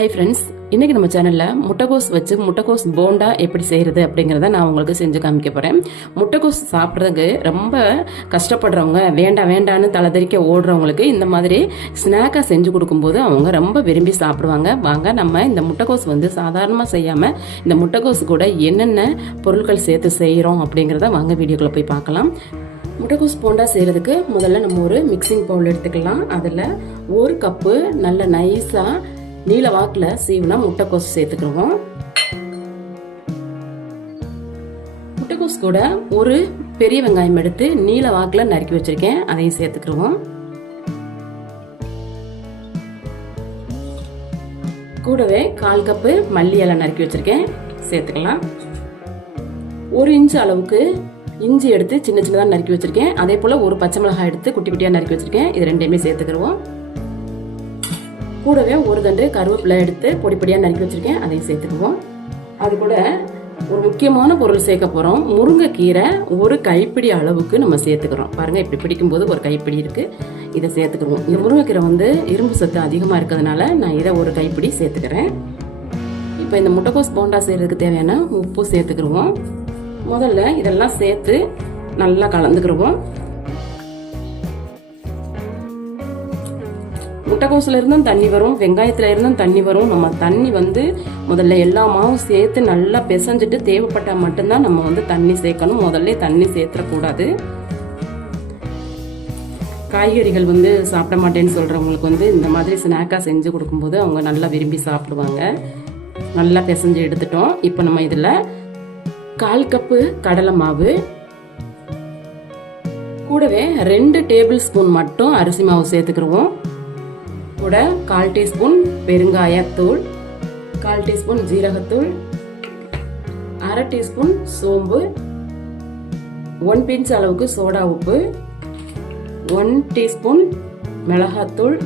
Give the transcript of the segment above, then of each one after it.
Hi friends, இன்னைக்கு நம்ம சேனலில் முட்டைகோஸ் வச்சு முட்டைகோஸ் போண்டா எப்படி செய்கிறது அப்படிங்கிறத நான் உங்களுக்கு செஞ்சு காமிக்க போகிறேன். முட்டைகோஸ் சாப்பிட்றதுக்கு ரொம்ப கஷ்டப்படுறவங்க, வேண்டாம் வேண்டான்னு தலைதறிக்க ஓடுறவங்களுக்கு இந்த மாதிரி ஸ்நாக்காக செஞ்சு கொடுக்கும்போது அவங்க ரொம்ப விரும்பி சாப்பிடுவாங்க. வாங்க நம்ம இந்த முட்டைகோஸ் வந்து சாதாரணமாக செய்யாமல் இந்த முட்டைகோஸ் கூட என்னென்ன பொருட்கள் சேர்த்து செய்கிறோம் அப்படிங்கிறத வாங்க வீடியோக்குள்ளே போய் பார்க்கலாம். முட்டைகோஸ் போண்டா செய்கிறதுக்கு முதல்ல நம்ம ஒரு மிக்சிங் பவுல் எடுத்துக்கலாம். அதில் 1 கப்பு நல்ல நைஸாக நீல வாக்கில் சீவுனா முட்டைகோஸ் சேர்த்துக்கிறோம். முட்டைகோஸ் கூட ஒரு பெரிய வெங்காயம் எடுத்து நீல வாக்கில் நறுக்கி வச்சிருக்கேன், அதையும் சேர்த்துக்கிறோம். கூடவே 1/4 கப்பு மல்லி இலை நறுக்கி வச்சிருக்கேன், சேர்த்துக்கலாம். 1 இன்ச் அளவுக்கு இஞ்சி எடுத்து சின்ன சின்னதாக நறுக்கி வச்சிருக்கேன். அதே போல ஒரு பச்சை மிளகாய் எடுத்து குட்டி குட்டியாக நறுக்கி வச்சிருக்கேன், இது ரெண்டையுமே சேர்த்துக்கிறோம். கூடவே ஒரு தண்டு கருவேப்பிலை எடுத்து பொடி பொடியாக நறுக்கி வச்சிருக்கேன், அதையும் சேர்த்துக்குவோம். அது கூட ஒரு முக்கியமான பொருள் சேர்க்க போகிறோம். முருங்கைக்கீரை 1 கைப்பிடி அளவுக்கு நம்ம சேர்த்துக்கிறோம். பாருங்கள், இப்படி பிடிக்கும்போது 1 கைப்பிடி இருக்குது, இதை சேர்த்துக்கிறோம். இந்த முருங்கைக்கீரை வந்து இரும்பு சத்து அதிகமாக இருக்கிறதுனால நான் இதை 1 கைப்பிடி சேர்த்துக்கிறேன். இப்போ இந்த முட்டைகோஸ் போண்டா செய்கிறதுக்கு தேவையான உப்பு சேர்த்துக்கிறோம். முதல்ல இதெல்லாம் சேர்த்து நல்லா கலந்துக்கிறோம். முட்டைகோஸ்ல இருந்தும் தண்ணி வரும், வெங்காயத்துல இருந்தும் தண்ணி வரும். நம்ம தண்ணி வந்து முதல்ல எல்லா மாவும் சேர்த்து நல்லா பிசைஞ்சிட்டு தேவைப்பட்டா மட்டும்தான் நம்ம வந்து தண்ணி சேர்க்கணும். முதல்ல தண்ணி சேர்த்துடக்கூடாது. காய்கறிகள் வந்து சாப்பிட மாட்டேன்னு சொல்றவங்களுக்கு வந்து இந்த மாதிரி ஸ்நாக்கா செஞ்சு கொடுக்கும்போது அவங்க நல்லா விரும்பி சாப்பிடுவாங்க. நல்லா பிசைஞ்சு எடுத்துட்டோம். இப்போ நம்ம இதுல 1/4 கப்பு கடலை மாவு, கூடவே 2 டேபிள் ஸ்பூன் மட்டும் அரிசி மாவு சேர்த்துக்கிறோம். கூட 1/4 டீஸ்பூன் பெருங்காயத்தூள், 1/4 டீஸ்பூன் ஜீரகத்தூள், 1/2 டீஸ்பூன் சோம்பு, 1 பிஞ்ச் அளவுக்கு சோடா உப்பு, 1 டீஸ்பூன் மிளகாத்தூள்,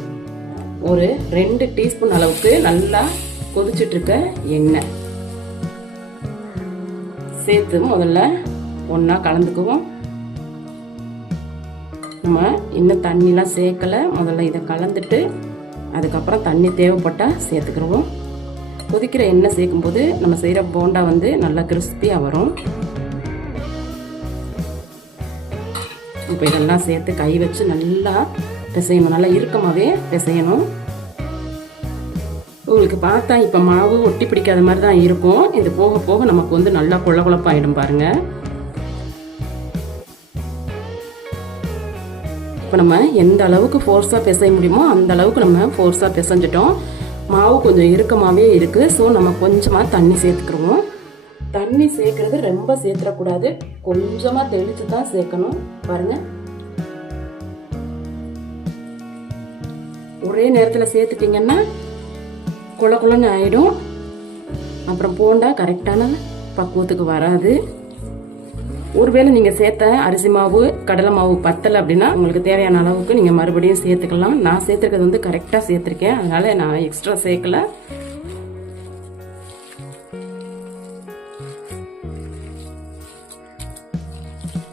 ஒரு 2 டீஸ்பூன் அளவுக்கு நல்லா கொதிச்சுட்டு இருக்க எண்ணெய் சேர்த்து முதல்ல ஒன்றா கலந்துக்குவோம். நம்ம இன்னும் தண்ணிலாம் சேர்க்கலை. முதல்ல இதை கலந்துட்டு அதுக்கப்புறம் தண்ணி தேவைப்பட்டால் சேர்த்துக்கிறோம். கொதிக்கிற எண்ணெய் சேர்க்கும்போது நம்ம செய்கிற போண்டா வந்து நல்லா கிறிஸ்பியாக வரும். இப்போ இதெல்லாம் சேர்த்து கை வச்சு நல்லா பிசையணும், நல்லா இறுக்கமாகவே பிசையணும். உங்களுக்கு பார்த்தா இப்போ மாவு ஒட்டி பிடிக்காத மாதிரி தான் இருக்கும். இது போக போக நமக்கு வந்து நல்லா கொழ கொழப்பாயிடும் பாருங்க. இப்போ நம்ம எந்த அளவுக்கு ஃபோர்ஸாக பிசைய முடியுமோ அந்த அளவுக்கு நம்ம ஃபோர்ஸாக பிசைஞ்சிட்டோம். மாவு கொஞ்சம் இறுக்கமாகவே இருக்குது. ஸோ நம்ம கொஞ்சமாக தண்ணி சேர்த்துக்கிறோம். தண்ணி சேர்க்கறது ரொம்ப சேர்த்துடக்கூடாது, கொஞ்சமாக தெளித்து தான் சேர்க்கணும். பாருங்க, ஒரே நேரத்தில் சேர்த்துட்டிங்கன்னா கொல கொலன்னு ஆயிடும். அப்புறம் போண்டா கரெக்டான பக்குவத்துக்கு வராது. ஒருவேளை நீங்கள் சேர்த்த அரிசி மாவு கடலை மாவு பத்தலை அப்படின்னா உங்களுக்கு தேவையான அளவுக்கு நீங்கள் மறுபடியும் சேர்த்துக்கலாம். நான் சேர்த்துருக்கிறது வந்து கரெக்டாக சேர்த்துருக்கேன், அதனால நான் எக்ஸ்ட்ரா சேர்க்கல.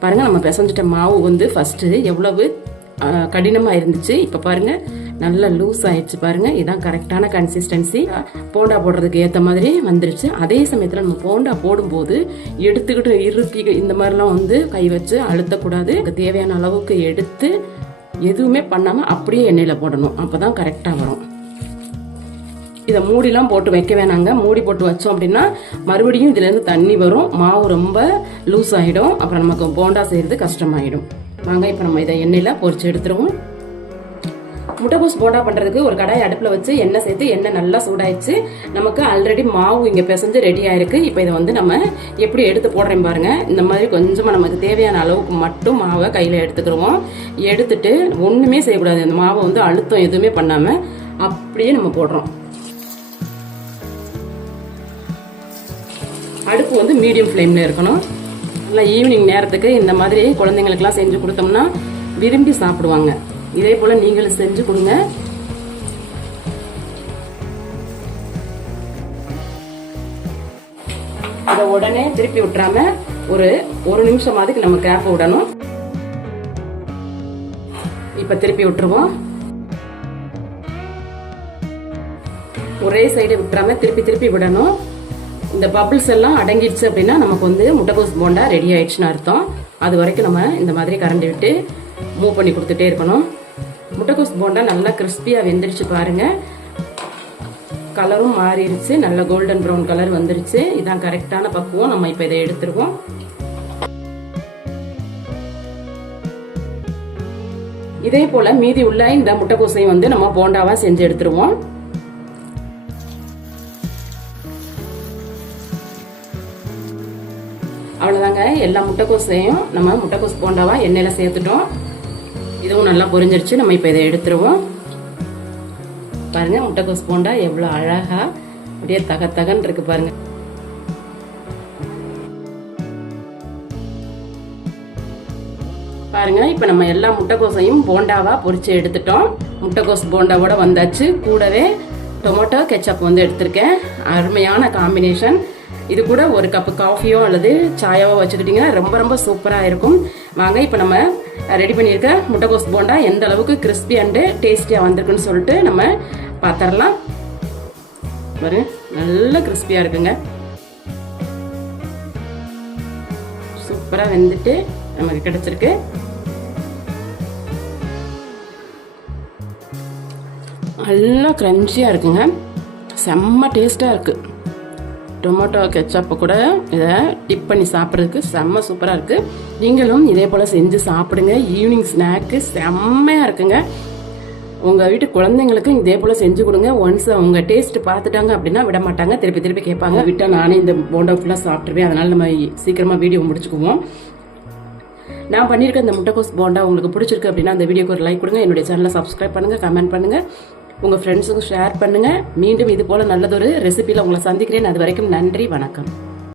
பாருங்க, நம்ம பிசைஞ்சிட்ட மாவு வந்து ஃபர்ஸ்ட் எவ்வளவு கடினமாக இருந்துச்சு, இப்போ பாருங்க நல்லா லூஸ் ஆயிடுச்சு. பாருங்க, இதுதான் கரெக்டான கன்சிஸ்டன்சி. போண்டா போடுறதுக்கு ஏற்ற மாதிரி வந்துருச்சு. அதே சமயத்தில் நம்ம போண்டா போடும்போது எடுத்துக்கிட்டு இறுக்கி இந்த மாதிரிலாம் வந்து கை வச்சு அழுத்தக்கூடாது. தேவையான அளவுக்கு எடுத்து எதுவுமே பண்ணாமல் அப்படியே எண்ணெயில் போடணும், அப்போதான் கரெக்டாக வரும். இதை மூடிலாம் போட்டு வைக்க வேணாங்க. மூடி போட்டு வச்சோம் அப்படின்னா மறுபடியும் இதுலேருந்து தண்ணி வரும், மாவு ரொம்ப லூஸ் ஆகிடும். அப்புறம் நமக்கு போண்டா செய்கிறது கஷ்டமாயிடும். வாங்க இப்போ நம்ம இதை எண்ணெயில் பொரிச்சு எடுத்துருவோம். முட்டைகோஸ் போண்டா பண்ணுறதுக்கு ஒரு கடாய் அடுப்பில் வச்சு எண்ணெய் சேர்த்து எண்ணெய் நல்லா சூடாயிடுச்சு. நமக்கு ஆல்ரெடி மாவு இங்கே பிசைஞ்சு ரெடி ஆயிருக்கு. இப்போ இதை வந்து நம்ம எப்படி எடுத்து போடுறேன் பாருங்க. இந்த மாதிரி கொஞ்சமாக நமக்கு தேவையான அளவுக்கு மட்டும் மாவை கையில் எடுத்துக்கிறோம். எடுத்துட்டு ஒன்றுமே செய்யக்கூடாது, இந்த மாவை வந்து அழுத்தம் எதுவுமே பண்ணாமல் அப்படியே நம்ம போடுறோம். அடுப்பு வந்து மீடியம் ஃப்ளேமில் இருக்கணும். நல்லா ஈவினிங் நேரத்துக்கு இந்த மாதிரி குழந்தைங்களுக்குலாம் செஞ்சு கொடுத்தோம்னா விரும்பி சாப்பிடுவாங்க. இதே போல நீங்களும் செஞ்சு கொடுங்க. அதை உடனே திருப்பி விட்டுறாம ஒரு நிமிஷம் அதுக்கு நம்ம கேப் விடணும். இப்ப திருப்பி விட்டுருவோம். ஒரே சைடு விட்டுறாம திருப்பி திருப்பி விடணும். இந்த பபிள்ஸ் எல்லாம் அடங்கிடுச்சு அப்படின்னா நமக்கு வந்து முட்டைகோஸ் போண்டா ரெடி ஆயிடுச்சுன்னு அர்த்தம். அது வரைக்கும் நம்ம இந்த மாதிரி கரண்டி விட்டு மூவ் பண்ணி கொடுத்துட்டே இருக்கணும். முட்டைகோஸ் போண்டா நல்லா கிறிஸ்பியாக வெந்துடுச்சு பாருங்க. கலரும் மாறிடுச்சு, நல்ல கோல்டன் ப்ரௌன் கலர் வந்துருச்சு. இதான் கரெக்டான பக்குவம். நம்ம இப்போ இதை எடுத்துருவோம். இதே போல மீதி உள்ள இந்த முட்டைகோசையும் வந்து நம்ம போண்டாவா செஞ்சு எடுத்துருவோம். அவ்வளோதாங்க, எல்லா முட்டைக்கோசையும் நம்ம முட்டைக்கோஸ் போண்டாவா எண்ணெயில் சேர்த்துட்டோம். இதுவும் நல்லா பொரிஞ்சிருச்சு. நம்ம இப்போ இதை எடுத்துருவோம். பாருங்க, முட்டைக்கோஸ் போண்டா எவ்வளோ அழகா அப்படியே தகன்னு இருக்கு பாருங்க. பாருங்க, இப்போ நம்ம எல்லா முட்டைக்கோசையும் போண்டாவா பொரிச்சு எடுத்துட்டோம். முட்டைக்கோஸ் போண்டாவோட வந்தாச்சு. கூடவே டொமேட்டோ கெச்சப் வந்து எடுத்திருக்கேன். அருமையான காம்பினேஷன். இது கூட ஒரு கப்பு காஃபியோ அல்லது சாயாவோ வச்சுக்கிட்டிங்கன்னா ரொம்ப ரொம்ப சூப்பராக இருக்கும். வாங்க, இப்போ நம்ம ரெடி பண்ணியிருக்க முட்டைக்கோஸ் போண்டா எந்த அளவுக்கு கிறிஸ்பி அண்டு டேஸ்டியாக வந்திருக்குன்னு சொல்லிட்டு நம்ம பார்த்துடலாம். பாருங்க, நல்ல கிறிஸ்பியாக இருக்குங்க. சூப்பராக வெந்துட்டு நமக்கு கிடைச்சிருக்கு. நல்லா கிரன்ச்சியாக இருக்குங்க. செம்ம டேஸ்ட்டாக இருக்குது. டொமேட்டோ கெச்சப்பை கூட இதை டிப் பண்ணி சாப்பிட்றதுக்கு செம்ம சூப்பராக இருக்குது. நீங்களும் இதே போல் செஞ்சு சாப்பிடுங்க. ஈவினிங் ஸ்நாக்கு செம்மையாக இருக்குங்க. உங்கள் வீட்டு குழந்தைங்களுக்கும் இதே போல் செஞ்சு கொடுங்க. ஒன்ஸ் அவங்க டேஸ்ட் பார்த்துட்டாங்க அப்படின்னா விட மாட்டாங்க, திருப்பி திருப்பி கேட்பாங்க. விட்டால் நானே இந்த போண்டா ஃபுல்லாக சாப்பிட்ருவேன். அதனால் நம்ம சீக்கிரமாக வீடியோ முடிச்சுக்குவோம். நான் பண்ணியிருக்க இந்த முட்டைக்கோஸ் போண்டா உங்களுக்கு பிடிச்சிருக்கு அப்படின்னா அந்த வீடியோக்கு ஒரு லைக் கொடுங்க. என்னுடைய சேனலை சப்ஸ்கிரைப் பண்ணுங்கள், கமெண்ட் பண்ணுங்கள், உங்கள் ஃப்ரெண்ட்ஸுக்கும் ஷேர் பண்ணுங்கள். மீண்டும் இது போல் நல்லதொரு ரெசிபியில் உங்களை சந்திக்கிறேன். அது வரைக்கும் நன்றி, வணக்கம்.